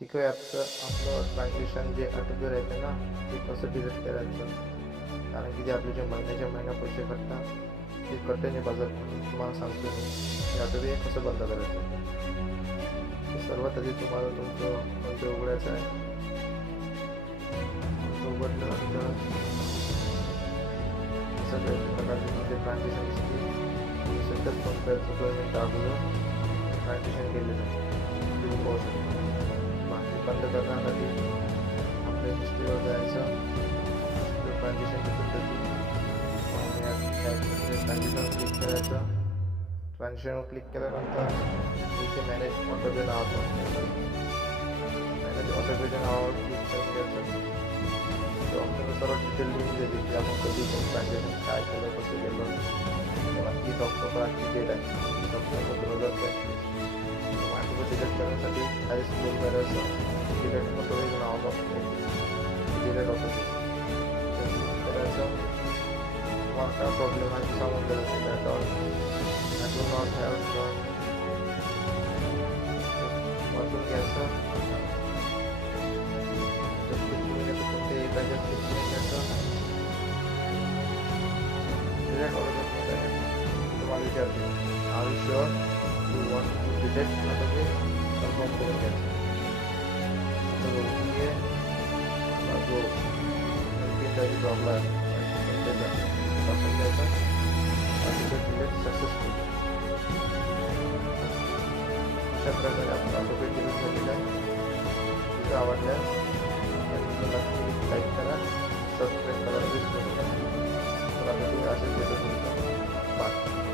तिकडे ॲपचं आपलं ट्रान्झॅक्शन जे ऑटोपे राहते ना ते कसं डिलीट करायचं. कारण की ते आपले जे महिन्याच्या महिन्या पैसे कटतात ते कटते बाजार. तुम्हाला सांगतो मी. ते ऑटोपे कसं बंद करायचं? सर्वात आधी तुम्हाला तुमचं म्हणजे उघडायचं आहे. उघडल्यानंतर सगळ्या प्रकारचे तुमचे ट्रान्झॅक्शन हिस्ट्री सध्याच फोन करायचं दोन मिनटं अगोदर ट्रान्झॅक्शन केलेलं आहे. बंद करण्यासाठी आपल्या हिस्ट्रीवर जायचं. ट्रान्झॅक्शनची पद्धती ट्रान्झॅक्शन क्लिक करायचं. ट्रान्झॅक्शनवर क्लिक केल्यानंतर इथे मॅनेज ऑटोपे नावाचं मॅनेज ऑटोपेच्या नावावर क्लिक करून घ्यायचं. तो आपल्याला सर्व डिटेल लिहून देते की आपण कधी कोण ट्रान्झॅक्शन काय केलं कसं केलं. तेव्हा तीस ऑक्टोबर आजची डेट आहे. तीस ऑक्टोबर दोन हजार पंचवीस माहिती डिलीट करण्यासाठी tidak semua tuh itu nama kau tidak kau tuh there some what a problem I some of the that all I do not have so what to cancer just to it. to the budget to the cancer direct or just quality are you sure you want to detect not okay confirm the काही जॉबला आहे त्याचा टाकून द्यायचा autopay successful अशा प्रकारे आपण झालेलं आहे व्हिडिओ आवडल्यास नक्की लाईक करा सबस्क्राईब करा विसरू नका तर आता तुम्ही असेच व्हिडिओ बाय